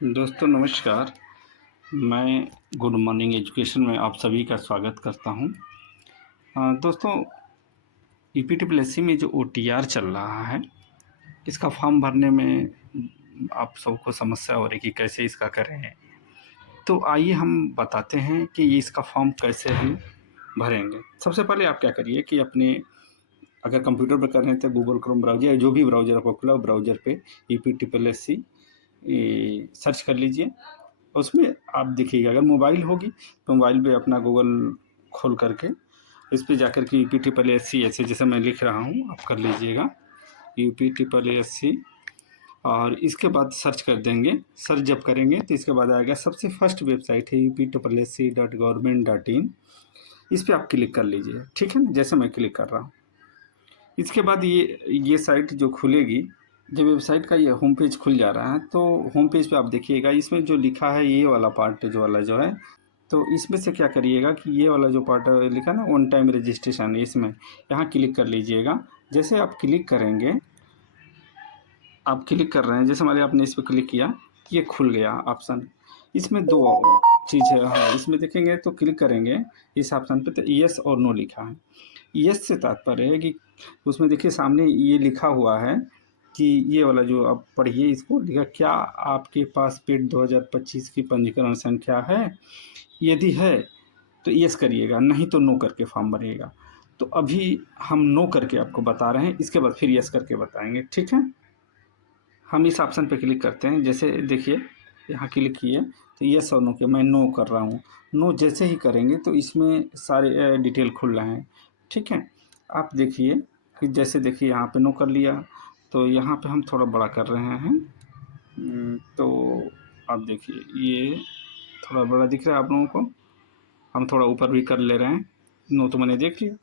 दोस्तों नमस्कार। मैं गुड मॉर्निंग एजुकेशन में आप सभी का स्वागत करता हूं। दोस्तों ईपीडब्ल्यूएससी में जो ओटीआर चल रहा है, इसका फॉर्म भरने में आप सबको समस्या हो रही कि कैसे इसका करें। तो आइए हम बताते हैं कि ये इसका फॉर्म कैसे हम भरेंगे। सबसे पहले आप क्या करिए कि अपने अगर कंप्यूटर पर कर रहे हैं तो गूगल क्रोम ब्राउज़र या जो भी ब्राउज़र आपको खुला हो ब्राउज़र पे ईपीडब्ल्यूएससी सर्च कर लीजिए। उसमें आप देखिएगा अगर मोबाइल होगी तो मोबाइल पे अपना गूगल खोल करके इस पे जाकर के ईपीडब्ल्यूएससी ऐसे जैसे मैं लिख रहा हूँ आप कर लीजिएगा ईपीडब्ल्यूएससी और इसके बाद सर्च कर देंगे। सर्च जब करेंगे तो इसके बाद आएगा सबसे फर्स्ट वेबसाइट है upwsc.government.in। इस पर आप क्लिक कर लीजिए, ठीक है ना, जैसे मैं क्लिक कर रहा हूँ। इसके बाद ये साइट जो खुलेगी, जब वेबसाइट का ये होम पेज खुल जा रहा है तो होम पेज पे आप देखिएगा इसमें जो लिखा है ये वाला पार्ट जो है, तो इसमें से क्या करिएगा कि ये वाला जो पार्ट लिखा ना वन टाइम रजिस्ट्रेशन, इसमें यहाँ क्लिक कर लीजिएगा। जैसे आप क्लिक करेंगे, आप क्लिक कर रहे हैं, जैसे मान लिया आपने इस पर क्लिक किया, ये खुल गया ऑप्शन। इसमें दो चीज़ है, हाँ इसमें देखेंगे तो क्लिक करेंगे इस ऑप्शन पे तो यस और नो लिखा है। यस से तात्पर्य है कि उसमें देखिए सामने ये लिखा हुआ है कि ये वाला जो आप पढ़िए, इसको लिखा क्या आपके पास पेड 2025 की पंजीकरण संख्या है। यदि है तो यस करिएगा, नहीं तो नो करके फॉर्म भरिएगा। तो अभी हम नो करके आपको बता रहे हैं, इसके बाद फिर यस करके बताएंगे, ठीक है। हम इस ऑप्शन पे क्लिक करते हैं, जैसे देखिए यहाँ क्लिक किए तो यस और नो के मैं नो कर रहा हूँ। नो जैसे ही करेंगे तो इसमें सारे डिटेल खुल रहे हैं, ठीक है। आप देखिए कि जैसे देखिए यहाँ पे नो कर लिया तो यहाँ पे हम थोड़ा बड़ा कर रहे हैं। तो आप देखिए ये थोड़ा बड़ा दिख रहा है आप लोगों को, हम थोड़ा ऊपर भी कर ले रहे हैं। नो तो मैंने देख लिया।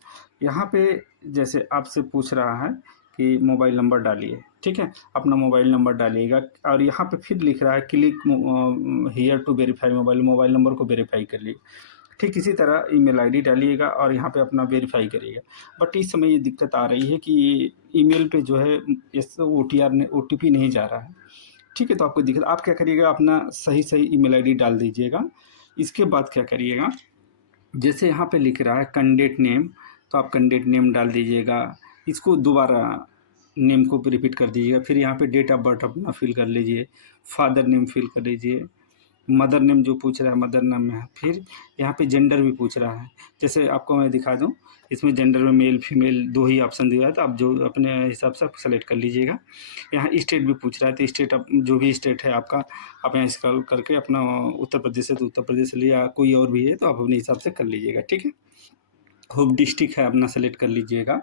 यहाँ पे जैसे आपसे पूछ रहा है कि मोबाइल नंबर डालिए, ठीक है, अपना मोबाइल नंबर डालिएगा और यहाँ पे फिर लिख रहा है click here to verify mobile number को वेरीफाई कर लिए। ठीक इसी तरह ईमेल आईडी डालिएगा और यहाँ पे अपना वेरीफाई करिएगा। बट इस समय ये दिक्कत आ रही है कि ईमेल पे जो है इस ओटीपी नहीं जा रहा है, ठीक है। तो आपको दिक्कत, आप क्या करिएगा अपना सही ईमेल आईडी डाल दीजिएगा। इसके बाद क्या करिएगा, जैसे यहाँ पे लिख रहा है कैंडिडेट नेम, तो आप कैंडिडेट नेम डाल दीजिएगा। इसको दोबारा नेम को रिपीट कर दीजिएगा। फिर यहाँ पे डेट ऑफ बर्थ अपना फिल कर लीजिए, फादर नेम फिल कर लीजिए, मदर नेम जो पूछ रहा है मदर नेम है। फिर यहाँ पे जेंडर भी पूछ रहा है, जैसे आपको मैं दिखा दूँ, इसमें जेंडर में मेल फीमेल दो ही ऑप्शन दिया है, तो आप जो अपने हिसाब से आप सेलेक्ट कर लीजिएगा। यहाँ स्टेट भी पूछ रहा है, तो स्टेट आप जो भी स्टेट है आपका, आप यहाँ स्क्रॉल करके अपना उत्तर प्रदेश है तो उत्तर प्रदेश ले, या कोई और भी है तो आप अपने हिसाब से कर लीजिएगा, ठीक है। होम डिस्ट्रिक्ट है अपना सेलेक्ट कर लीजिएगा।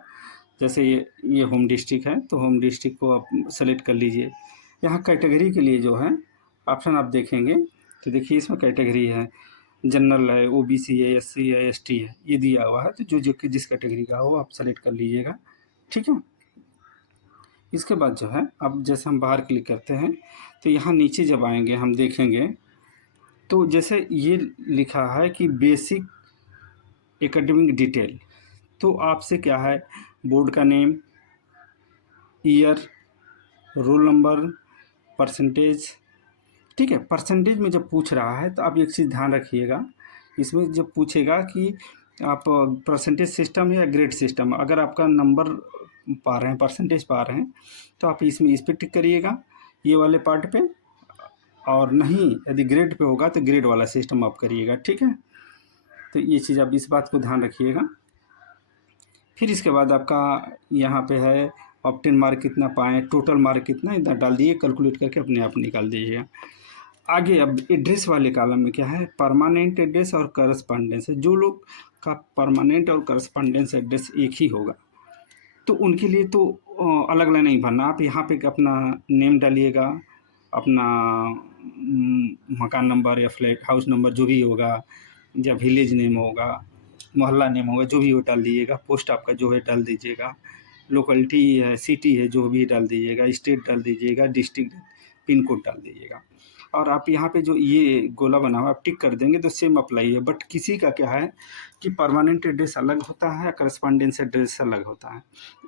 जैसे ये होम डिस्ट्रिक्ट है तो होम डिस्ट्रिक्ट को आप सेलेक्ट कर लीजिए। यहाँ कैटेगरी के लिए जो है ऑप्शन आप देखेंगे तो देखिए इसमें कैटेगरी है, जनरल है, ओबीसी है, एससी है, एसटी है, ये दिया हुआ है। तो जो जिस कैटेगरी का हो आप सेलेक्ट कर लीजिएगा, ठीक है। इसके बाद जो है अब जैसे हम बाहर क्लिक करते हैं तो यहाँ नीचे जब आएंगे हम देखेंगे तो जैसे ये लिखा है कि बेसिक एकेडमिक डिटेल, तो आपसे क्या है बोर्ड का name, year, roll number, percentage, ठीक है। परसेंटेज में जब पूछ रहा है तो आप एक चीज़ ध्यान रखिएगा, इसमें जब पूछेगा कि आप परसेंटेज सिस्टम या ग्रेड सिस्टम, अगर आपका नंबर पा रहे हैं, परसेंटेज पा रहे हैं, तो आप इसमें इस पर टिक करिएगा ये वाले पार्ट पे, और नहीं यदि ग्रेड पे होगा तो ग्रेड वाला सिस्टम आप करिएगा, ठीक है। तो ये चीज़ आप इस बात को ध्यान रखिएगा। फिर इसके बाद आपका यहाँ पे है ऑप्टेन मार्क कितना पाएँ, टोटल मार्क कितना, इतना डाल दिए, कैलकुलेट करके अपने आप निकाल दीजिएगा। आगे अब एड्रेस वाले कॉलम में क्या है, परमानेंट एड्रेस और करस्पॉन्डेंस है। जो लोग का परमानेंट और करस्पॉन्डेंस एड्रेस एक ही होगा तो उनके लिए तो अलग अलग नहीं भरना, आप यहाँ पे अपना नेम डालिएगा, अपना मकान नंबर या फ्लैट हाउस नंबर जो भी होगा, या विलेज नेम होगा, मोहल्ला नेम होगा, जो भी वो डाल दीजिएगा। पोस्ट आपका जो है डाल दीजिएगा, लोकेलिटी है, सिटी है, जो भी डाल दीजिएगा, स्टेट डाल दीजिएगा, डिस्ट्रिक्ट, पिन कोड डाल दीजिएगा। और आप यहाँ पे जो ये गोला बना हुआ आप टिक कर देंगे तो सेम अप्लाई है। बट किसी का क्या है कि परमानेंट एड्रेस अलग होता है, करस्पॉन्डेंस एड्रेस अलग होता है।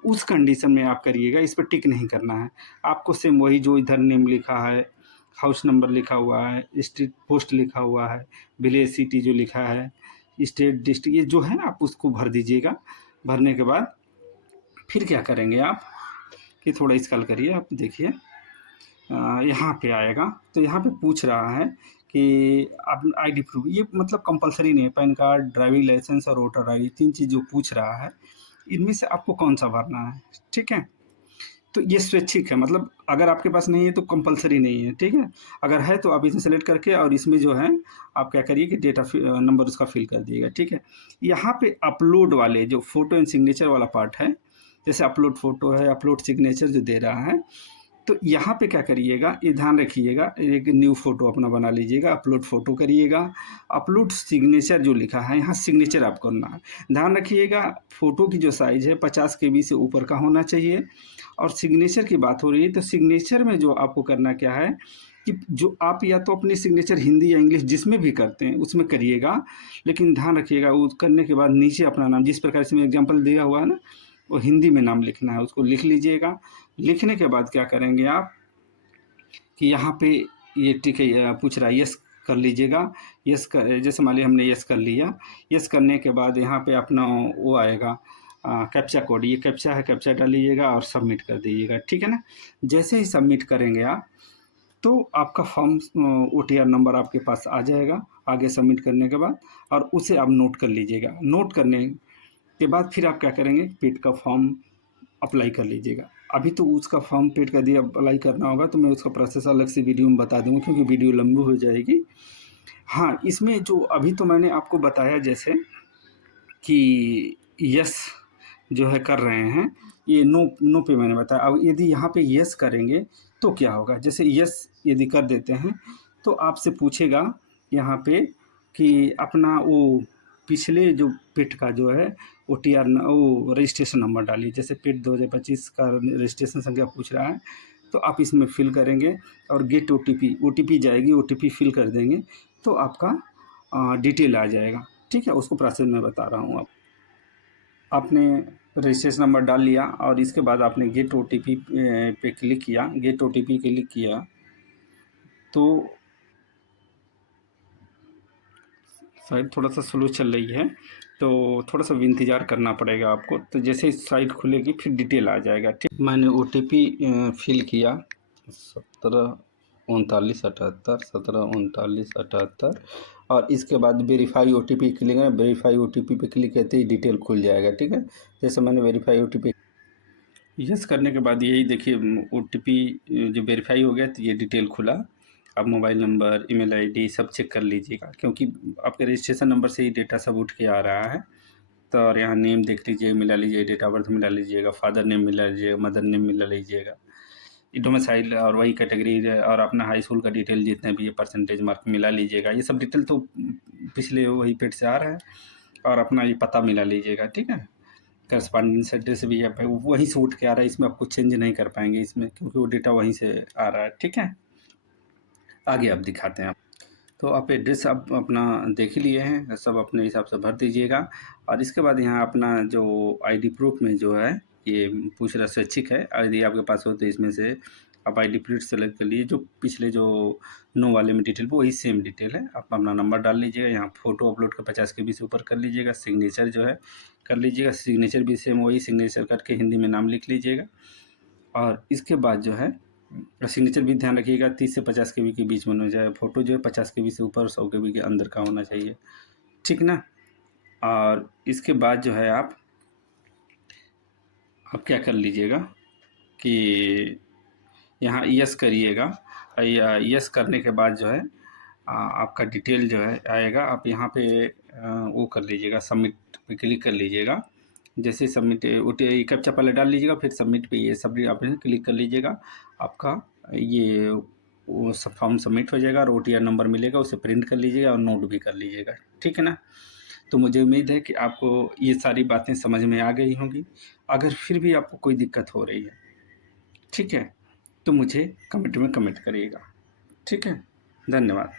उस कंडीशन में आप करिएगा, इस पर टिक नहीं करना है आपको, सेम वही जो इधर नेम लिखा है हाउस नंबर लिखा हुआ है, स्ट्रीट पोस्ट लिखा हुआ है, विलेज सिटी जो लिखा है, स्टेट डिस्ट्रिक्ट, ये जो है आप उसको भर दीजिएगा। भरने के बाद फिर क्या करेंगे आप कि थोड़ा स्क्रॉल करिए, आप देखिए यहाँ पे आएगा। तो यहाँ पे पूछ रहा है कि आप आईडी प्रूफ, ये मतलब कंपलसरी नहीं है, पैन कार्ड, ड्राइविंग लाइसेंस और वोटर आईडी, 3 चीज़ जो पूछ रहा है, इनमें से आपको कौन सा भरना है, ठीक है। तो ये स्वैच्छिक है, मतलब अगर आपके पास नहीं है तो कंपलसरी नहीं है, ठीक है। अगर है तो आप इसे सेलेक्ट करके और इसमें जो है आप क्या करिए कि डेटा नंबर उसका फिल कर दिएगा, ठीक है। यहाँ पे अपलोड वाले जो फोटो एंड सिग्नेचर वाला पार्ट है, जैसे अपलोड फोटो है, अपलोड सिग्नेचर जो दे रहा है, तो यहाँ पे क्या करिएगा, ये ध्यान रखिएगा, एक न्यू फोटो अपना बना लीजिएगा, अपलोड फोटो करिएगा। अपलोड सिग्नेचर जो लिखा है यहाँ सिग्नेचर आप करना है। ध्यान रखिएगा फ़ोटो की जो साइज़ है 50 KB से ऊपर का होना चाहिए। और सिग्नेचर की बात हो रही है तो सिग्नेचर में जो आपको करना क्या है कि जो आप या तो अपनी सिग्नेचर हिंदी या इंग्लिश जिसमें भी करते हैं उसमें करिएगा, लेकिन ध्यान रखिएगा वो करने के बाद नीचे अपना नाम, जिस प्रकार से मैं एग्जाम्पल दिया हुआ है ना, वो हिंदी में नाम लिखना है, उसको लिख लीजिएगा। लिखने के बाद क्या करेंगे आप कि यहाँ पे ये टिक पूछ रहा है, यस कर लीजिएगा। यस कर, जैसे मान लिया हमने यस कर लिया। यस करने के बाद यहाँ पे अपना वो आएगा कैप्चा कोड, ये कैप्चा है, कैप्चा डाल लीजिएगा और सबमिट कर दीजिएगा, ठीक है ना। जैसे ही सबमिट करेंगे आप तो आपका फॉर्म OTR नंबर आपके पास आ जाएगा आगे सबमिट करने के बाद, और उसे आप नोट कर लीजिएगा। नोट करने के बाद फिर आप क्या करेंगे, पेड का फॉर्म अप्लाई कर लीजिएगा। अभी तो उसका फॉर्म पेड का दिया अप्लाई करना होगा, तो मैं उसका प्रोसेस अलग से वीडियो में बता दूँगा क्योंकि वीडियो लंबी हो जाएगी। हाँ, इसमें जो अभी तो मैंने आपको बताया जैसे कि यस जो है कर रहे हैं, ये नो नो पे मैंने बताया। अब यदि यहाँ पे यस करेंगे तो क्या होगा, जैसे यस यदि कर देते हैं तो आपसे पूछेगा यहाँ पे कि अपना वो पिछले जो पेट का जो है OTR वो रजिस्ट्रेशन नंबर डालिए। जैसे पेट 2025 का रजिस्ट्रेशन संख्या पूछ रहा है तो आप इसमें फिल करेंगे और गेट OTP जाएगी, OTP फिल कर देंगे तो आपका डिटेल आ जाएगा, ठीक है। उसको प्रोसेस मैं बता रहा हूँ। आपने रजिस्ट्रेशन नंबर डाल लिया और इसके बाद आपने गेट OTP पे क्लिक किया। गेट OTP क्लिक किया तो साइट थोड़ा सा स्लो चल रही है तो थोड़ा सा इंतज़ार करना पड़ेगा आपको। तो जैसे ही साइट खुलेगी फिर डिटेल आ जाएगा, ठीक। मैंने OTP फिल किया 17 39 78 और इसके बाद वेरीफाई OTP क्लिक है। वेरीफाई OTP पे क्लिक करते ही डिटेल खुल जाएगा, ठीक है। जैसे मैंने वेरीफाई OTP यस करने के बाद यही देखिए OTP जो वेरीफाई हो गया तो ये डिटेल खुला। आप मोबाइल नंबर, ईमेल आईडी सब चेक कर लीजिएगा क्योंकि आपके रजिस्ट्रेशन नंबर से ही डेटा सब उठ के आ रहा है। तो और यहाँ नेम देख लीजिए, मिला लीजिए, डेट ऑफ बर्थ मिला लीजिएगा, फादर नेम मिला लीजिएगा, मदर नेम मिला लीजिएगा, डोमिसाइल और वही कैटेगरी और अपना हाई स्कूल का डिटेल जितने भी परसेंटेज मार्क मिला लीजिएगा। ये सब डिटेल तो पिछले वही पेड से आ रहा है। और अपना ये पता मिला लीजिएगा, ठीक है। करस्पॉन्डेंस एड्रेस भी है वहीं से उठ के आ रहा है, इसमें आपको चेंज नहीं कर पाएंगे इसमें क्योंकि वो डेटा वहीं से आ रहा है, ठीक है। आगे आप दिखाते हैं आप। तो आप एड्रेस आप अपना देख ही लिए हैं, सब अपने हिसाब से भर दीजिएगा। और इसके बाद यहाँ अपना जो आईडी प्रूफ में जो है ये पूछ रहा स्वैच्छिक है, यदि आपके पास हो तो इसमें से आप आईडी प्रूफ सेलेक्ट कर लीजिए। जो पिछले जो नो वाले में डिटेल वही सेम डिटेल है। आप अपना नंबर डाल लीजिएगा, यहाँ फ़ोटो अपलोड कर 50 KB से ऊपर कर लीजिएगा। सिग्नेचर जो है कर लीजिएगा, सिग्नेचर भी सेम वही सिग्नेचर करके हिंदी में नाम लिख लीजिएगा। और इसके बाद जो है सिग्नेचर भी ध्यान रखिएगा 30 से 50 KB के बीच में होना चाहिए। फ़ोटो जो है 50 KB से ऊपर 100 KB के अंदर का होना चाहिए, ठीक ना। और इसके बाद जो है आप क्या कर लीजिएगा कि यहाँ यस करिएगा। यस करने के बाद जो है आपका डिटेल जो है आएगा। आप यहाँ पे वो कर लीजिएगा, सबमिट पे क्लिक कर लीजिएगा। जैसे सबमिट कैप्चा पहले डाल लीजिएगा, फिर सबमिट पे ये सबमिट आप क्लिक कर लीजिएगा। आपका ये वो सब फॉर्म सबमिट हो जाएगा और OTR नंबर मिलेगा, उसे प्रिंट कर लीजिएगा और नोट भी कर लीजिएगा, ठीक है ना। तो मुझे उम्मीद है कि आपको ये सारी बातें समझ में आ गई होंगी। अगर फिर भी आपको कोई दिक्कत हो रही है, ठीक है, तो मुझे कमेंट में कमेंट करिएगा, ठीक है। धन्यवाद।